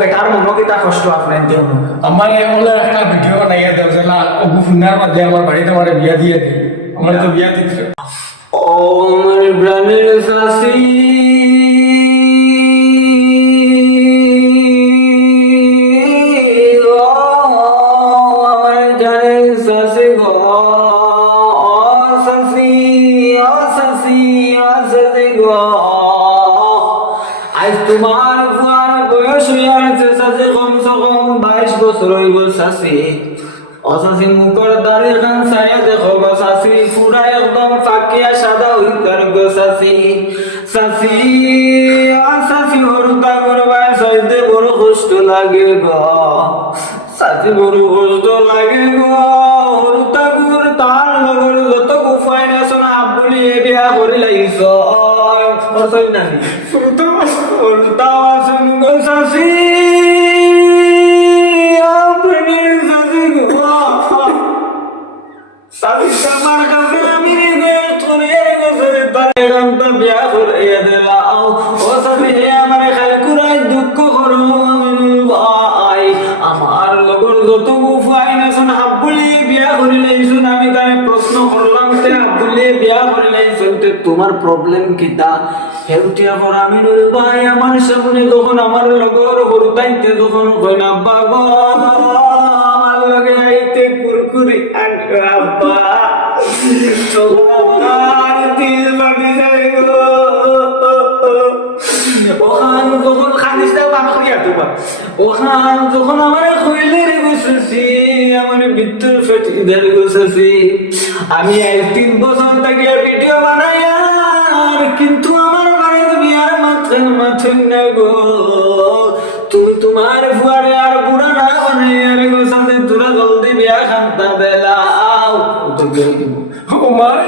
better মনো কিতা কষ্ট আপনার দিও আমার হলো একটা ভিডিও বানাইয়া দাও যে না অবু ফোনার মধ্যে আমার বাড়িতে আমার বিয়া দিয়ে দিই আমার তো বিয়া দিচ্ছে ও আমার প্রাণের শাসি আমার জানের শাসি গো শাসি শাসি শাসি গো আজ তোমার ফুয়ার বয়স হয়ে আছে শাসি কমসে কম 22 বছর হইব শাসি অসাসি মুখর দাড়ি খান সায়া দেখো গো শাসি পুরা একদম ফাকিয়া সাদা হইতার গো শাসি শাসি শাসি হরুতা করবাই সইতে বড় কষ্ট লাগে গো শাসি বড় কষ্ট লাগে গো হরুতা গুর তার লগর যত গুফাই না শোনা আব্বুলি এ বিয়া করে লাইছ অসই নানি হরুতা আসুন গো শাসি আমার কাছে আমি বিয়া করে দিলাম ও সাথে আমার খালি কুরাই দুঃখ করো ভাই আমার লগর যত গুফাই না শোন আব্বুলি বিয়া করে লাইছুন আমি তাই প্রশ্ন করলাম তে আব্বুলি বিয়া করে লাইছুন তে তোমার প্রবলেম কিটা হেউটিয়া কর আমি নুর ভাই আমার সামনে যখন আমার লগর হরতাইতে যখন কইনা বাবা আমার লগে আইতে কুরকুরি আব্বা তোমার দিল লাগে যায় গো ওখান যখন খানিস দাও আমি কইয়া তোমার ওখান যখন আমার কইলে রে বসেছি আমার ভিতর ফেটে দেল বসেছি আমি 3 বছর থেকে ভিডিও বানাই আর কিন্তু আমার বাড়িতে বিয়ার মাথা না গো তুমি তোমার ফুয়ারে আর বুড়া না বানাই আর গো সাথে তোরা জলদি বিয়া খান্তা বেলাও তো ও মাই